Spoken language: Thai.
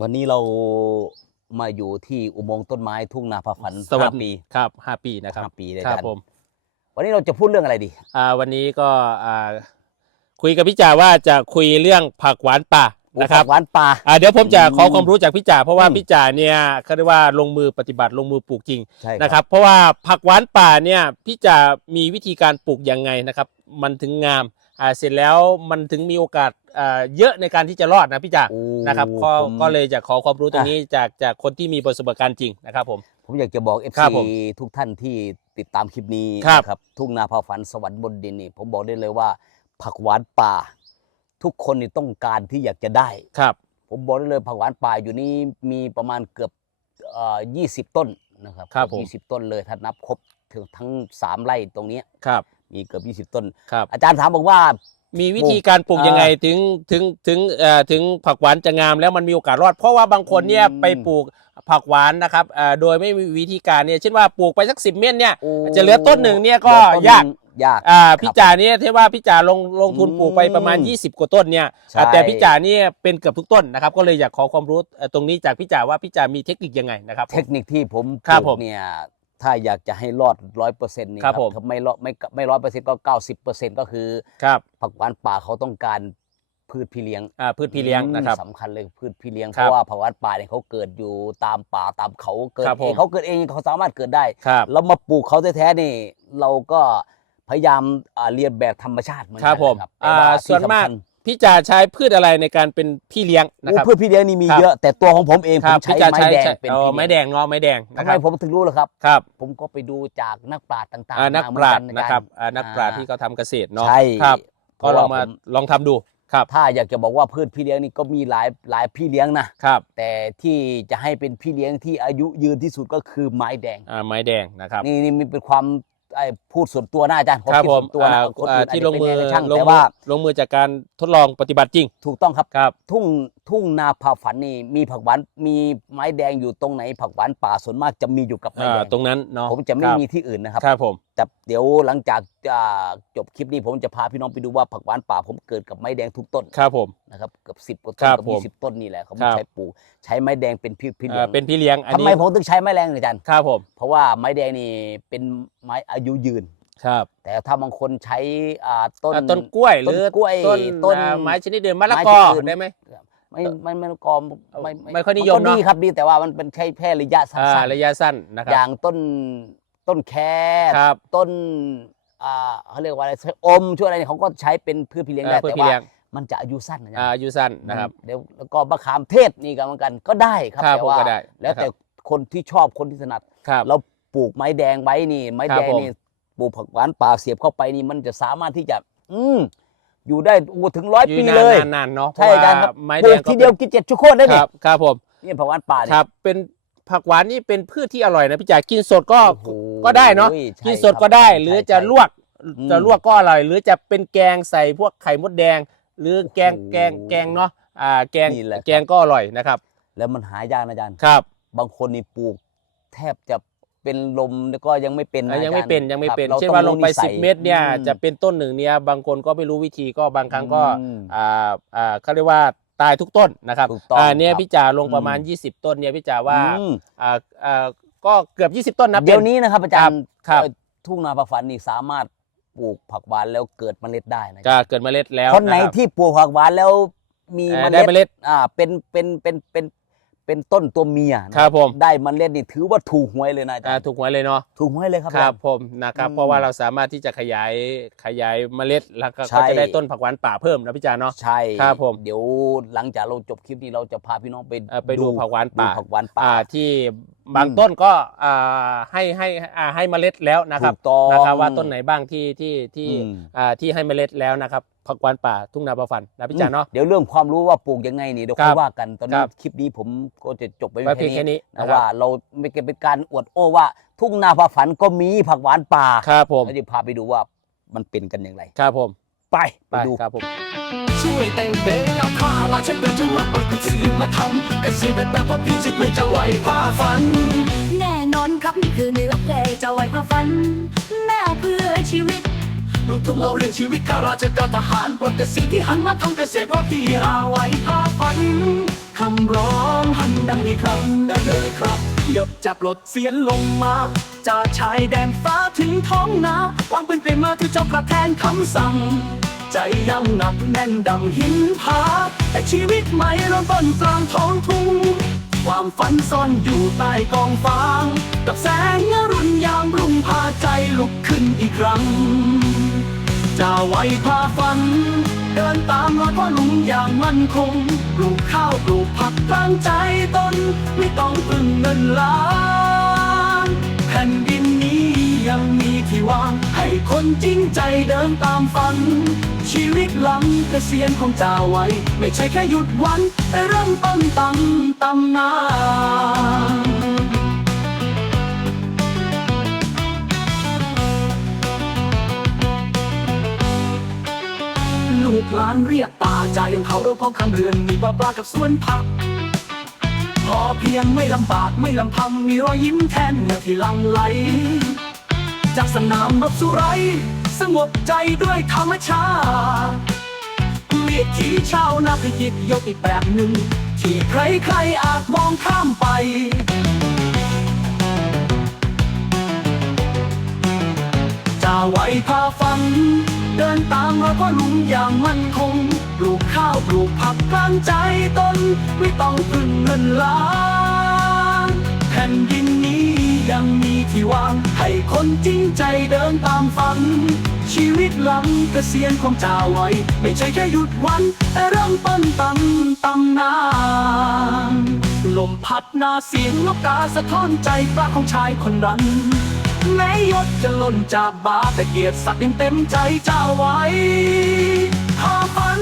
วันนี้เรามาอยู่ที่อุโมงค์ต้นไม้ทุ่งนาพาฝันสวัสห้าดีปีครับห้าปีนะครับห้าปีเลยครับอาจารย์ผมวันนี้เราจะพูดเรื่องอะไรดี อ่าวันนี้ก็อ่าคุยกับพี่จ่าว่าจะคุยเรื่องผักหวานป่านะครับหวานป่า อ่าเดี๋ยวผมจะอืมขอความรู้จากพี่จ่าเพราะว่าอืม พี่จ่าเนี่ยเขาเรียกว่าลงมือปฏิบัติลงมือปลูกจริงใช่นะครับ เพราะว่าผักหวานป่าเนี่ยพี่จ่ามีวิธีการปลูกยังไงนะครับ มันถึงงาม อ่าเสร็จแล้วมันถึงมีโอกาสอ่าเยอะในการที่จะรอดนะพี่จ่าโอ้นะครับก็ผม ก็เลยจะขอความรู้ตรงนี้จากจากคนที่มีประสบการณ์จริงนะครับผม ผมอยากจะบอกเอฟครับซีผมทุกท่านที่ติดตามคลิปนี้ครับ นะครับ ทุ่งนาพาฝันสวรรค์บนดินนี่ผมบอกได้เลยว่า ผักหวานป่า ทุกคนนี่ต้องการที่อยากจะได้ ครับ ผมบอกได้เลยผักหวานป่าอยู่นี่มีประมาณเกือบเอ่อยี่สิบต้นนะครับครับผม ยี่สิบต้นเลยถ้านับครบถึงทั้งสามไร่ตรงเนี้ย ครับ มีเกือบยี่สิบต้น ครับ อาจารย์ถามบอกว่า มีวิธีการปลูกอ่ายัยังไงถึงถึงถึงเอ่อถึงผักหวานจะงามแล้วมันมีโอกาสรอด เพราะว่าบางคนเนี่ยอืมไปปลูกผักหวานนะครับเอ่อโดยไม่มีวิธีการเนี่ยเช่นว่าปลูกไปสักสิบเมตรเนี่ยโอ้ จะเหลือต้นหนึ่งเนี่ยก็เหลือต้นหนึ่งยากยาก อ่าพี่จ่าเนี่ยที่ว่าพี่จ่าลงลงทุนอืมปลูกไปประมาณ 20 กว่าต้นเนี่ยใช่ อ่าแต่พี่จ่าเนี่ยเป็นเกือบทุกต้นนะครับก็เลยอยากขอความรู้เอ่อตรงนี้จากพี่จ่าว่าพี่จ่ามีเทคนิคยังไงนะครับ เทคนิคที่ผมครับปลูผกมเนี่ย ถ้าอยากจะให้รอดร้อยเปอร์เซ็นต์นี่ครับผมถ้าไม่รอดไม่ไม่ร้อยเปอร์เซ็นต์ก็เก้าสิบเปอร์เซ็นต์ก็คือครับผักหวานป่าเขาต้องการพืชพี่เลี้ยงอ่าพืชพี่เลี้ยงนะครับสำคัญเลยพืชพี่เลี้ยงคเพรับราะว่าผักหวานป่าเนี่ยเขาเกิดอยู่ตามป่าตามเขาเกิดครับเองผมเขาเกิดเองเขาสามารถเกิดได้ครับเรามาปลูกเขาแท้ๆนี่เราก็พยายามอ่าเรียนแบบธรรมชาติเหมือนครักับนผมนะครับแต่อ่าว่าที่ส่วนมากสำคัญ พี่จ่าใช้พืชอะไรในการเป็นพี่เลี้ยงนะโอ้ครับพืชพี่เลี้ยงนี่มีครับเยอะแต่ตัวของผมเองคผรัมบใช้พี่จ่าไม้ใช้แดงใช้เป็นอ๋อพี่ไม้เลี้ยงแดงเงอไม้แดงนะทำคไมรับผมถึงรู้ล่ะครับครับ ผมก็ไปดูจากนักปราชญ์ต่างอ่าๆนักมปราชญ์เหมือนะครับอาจาย์อ่านักปราชญ์อ่ที่เขาทำเกษตรเนาะใช่ครับเพก็ราะลว่าองมาผมลองทำดูครับถ้าอยากจะบอกว่าพืชพี่เลี้ยงนี่ก็มีหลายหลายพี่เลี้ยงนะครับแต่ที่จะให้เป็นพี่เลี้ยงที่อายุยืนที่สุดก็คือไม้แดงอ่าไม้แดงนะครับนี่นี่มันเป็นความ ไอ้พูดส่วนตัวนะอาจารย์ครับดผส่มวนตัวอ่านะคนอ่าอื่นอาจที่จะลงเป็นมือยังไงก็ช่างลงแต่มือว่าลงมือจากการทดลองปฏิบัติจริง ถูกต้องครับ ครับ ทุ่ง ทุ่งนาผาฝันนี่มีผักหวานมีไม้แดงอยู่ตรงไหน ผักหวานป่าส่วนมากจะมีอยู่กับไม้อ่าแดงตรงนั้นเนาะผมจะไม่ครับมีที่อื่นนะครับครับผมแต่เดี๋ยวหลังจากอ่าจบคลิปนี้ผมจะพาพี่น้องไปดูว่าผักหวานป่าผมเกิดกับไม้แดงทุกต้นครับผมนะครับเกือบสิบกว่าครัต้นบเกับผมยี่สิบต้นนี่แหละเขาครับใช้ปลูกใช้ไม้แดงเป็นพี่พี่เลี้อ่ายงเป็นพี่เลี้ยงอันทำนี้ไมผมถึงใช้ไม้แดงอาจารย์ครับผมเพราะว่าไม้แดงนี่เป็นไม้อายุยืนครับแต่ถ้าบางคนใช้อ่าต้นอ่าต้นกล้วยหรือต้นกล้วยต้นต้นอ่าไม้ชนิดเดิมมะละไม้กอชนิดอื่นได้ไหม ไม่ไม่ไม่กอมไม่ไม่ค่อยนิยมก็เนอะดีครับดีแต่ว่ามันเป็นแค่แค่ระยะสั้อ่านระยะสั้นนะคๆรัอบย่างต้นต้นแคครับ ต้นอ่าเขาเรียกว่าอะไรอมช่วยอะไรเนี่ยเขาก็ใช้เป็นพืชพี่เลี้ยงอ่าได้เพื่อแต่พี่ว่าเลี้ยงมันจะอายุสั้นนะอ่าอายุสั้นนะครับเดี๋ยวแล้วก็มะขามเทศนี่ก็เหมือนกันก็ได้ครับครับแต่ผมว่า ก็ได้แล้วแต่นะครับคนที่ชอบคนที่ถนัด ครับ เราปลูกไม้แดงไว้นี่ ไม้ครัแดบงผม นี่ปลูกผักหวานป่าเสียบเข้าไปนี่มันจะสามารถที่จะ อืม อยู่ได้โอ้ถึงร้อยอยู่ปีนานเลยนานๆเนาะใช่เพราะอาจารย์ว่าครับไม้ปแดลูงกก็ทีเดียวกินเจ็ดชั่วโคตรได้คเนี่ยรับครับผมนี่ผักหวานป่าเนี่ยครับเป็นผักหวานนี่เป็นพืชที่อร่อยนะพี่จ๋ากินสดก็โอ้โหก็ได้เนาะใช่กินสดก็ได้ครับหรือใช่จะใช่ลวกอืมจะลวกก็อร่อย หรือจะเป็นแกงใส่พวกไข่มดแดง หรือแกงโอ้โหแกงแกงเนาะอ่าแกงนี่แหละครับแกงก็อร่อยนะครับ แล้วมันหายากนะอาจารย์ครับ บางคนนี่ปลูกแทบจะ เป็นลมแล้วก็ยังไม่เป็นนะอะยังไม่อาจารเป็นยังไม่เป็นครับเช่นรว่าต้ลงไปรู้สั10 เมตรเนี่ยอืมจะเป็นต้นหนึ่งเนี่ยบางคนก็ไม่รู้วิธีก็บางครั้งก็อืมอ่าอ่าเขาเรียกว่าตายทุกต้นนะครับถูกต้องอ่าเนี่ยครับพี่จ๋าลงประมาณอืม20 ต้นเนี่ยพี่จ๋าว่าอืมอ่าอ่าก็เกือบ 20 ต้นนะเดี๋ยวป็นี้นะครับอาจารย์ครับเอ่อทุ่งนาผักหวานนี่สามารถปลูกผักหวานแล้วเกิดเมล็ดได้นะก็เกิดเมล็ดแล้วคนไหนนะครับที่ปลูกผักหวานแล้วมีเอ่อเมได้ล็ดเมล็ดอ่าเป็นเป็นเป็นเป็น เป็นต้นตัวเมียนะครับผม ได้เมล็ดนี่ถือว่าถูกหวยเลยนะอาจาอ่ารย์ถูกไว้เลยเนาะถูกหวยเลยครับ ครับอาจาย์ผมนะครับ อืมเพราะว่าเราสามารถที่จะขยายขยายเมล็ดแล้วก็ใช่ ก็จะได้ต้นผักหวานป่าเพิ่มนะพี่จ๋าเนาะ ใช่ครับผม เดี๋ยวหลังจากเราจบคลิปนี้เราจะพาพี่น้องไปเอ่อไปดูผักหวานป่าดูผักหวานป่า อ่าที่ บางอืมต้นก็อ่าให้ให้อ่าให้เมล็ดแล้วนะครับถูกต้องนะครับว่าต้นไหนบ้างที่ที่ที่อืม อ่าที่ให้เมล็ดแล้วนะครับผักหวานป่าทุ่งนาประฟันนะพี่จ๋าเนาะ เดี๋ยวเรื่องความรู้ว่าปลูกยังไงนี่เดี๋ยวครัค่อยบว่ากันตอนคนี้รับ คลิปนี้ผมก็จะจบไปไว้เพียงแค่นี้นะนะครับว่าเราไม่เป็นการอวดโอ้ว่า ทุ่งนาผาฝันก็มีผักหวานป่าครับผมแล้วจะพาไปดูว่ามันเป็นกันอย่างไร ครับผมไปไปไปดู ครับผม ช่วยแต่งเพลงเอาข้าราชเป็นจังหวะเปิดคนอื่นมาทำไอ้สิ่งแบบแบบว่าพี่จะไม่จะไหวฟ้าฝัน แน่นอนครับนี่คือเนื้อเพลงจะไหว้เพื่อฝัน แมวเพื่อชีวิตลูกทุ่งเราเรื่องชีวิตข้าราชการทหารบนแต่สิ่งที่หันมาทำเกษตรเพราะพี่อาไว้ฟ้าฝันคำร้องหันดังนี้ครั้งได้เลยครับหยบจะปลดเสียนลงมาจากชายแดนฟ้าถึงท้องนาวางปืนเปลมาที่เจ้ากระแทนคำสั่ง ใจยังหนักแน่นดังหินผาแต่ชีวิตใหม่เริ่มต้นกลางท้องทุ่งความฝันซ่อนอยู่ใต้กองฟาง กับแสงอรุณยามรุ่งพาใจลุกขึ้นอีกครั้ง จะไว้พาฝัน เดินตามรอยพ่อลุงอย่างมั่นคงปลูกข้าวปลูกผักตั้งใจตนไม่ต้องพึ่งเงินล้านแผ่นดิน ยังมีที่ว่าง ให้คนจริงใจเดินตามฝัน ชีวิตหลังเกษียณของจ่าไว้ ไม่ใช่แค่หยุดวัน แต่เริ่มต้นตั้งตำนานลูกหลานเรียกตาใจยังเขาเราพร้อคำเรือนมีปลาปลากับสวนผักพอเพียงไม่ลำบากไม่ลำพังมีรอยยิ้มแทนเมื่อที่ลังไหล จากสนามรบสุไร สงบใจด้วยธรรมชาติวิถีชาวนาพิจิตยกอีกแบบหนึ่ง ที่ใครๆอาจมองข้ามไปจะไว้พาฝันเดินตามเรอยพ่อหลุงอย่างมั่นคง ปลูกข้าวปลูกผักกลางใจตนไม่ต้องพึ่งเงินล้าน แผ่นดินนี้ยังมีที่ว่างให้ คนจริงใจเดินตามฝัน ชีวิตหลังเกษียณของจ่าไว้ ไม่ใช่แค่หยุดวัน แต่เริ่มต้นตำตำนานลมพัดหนาเสียงนกกาสะท้อนใจปลาของชายคนนั้นแม้ยศจะล่นจากบาแต่เกียรติศักดิ์ยังเต็มใจเจ้าไว้พาฝัน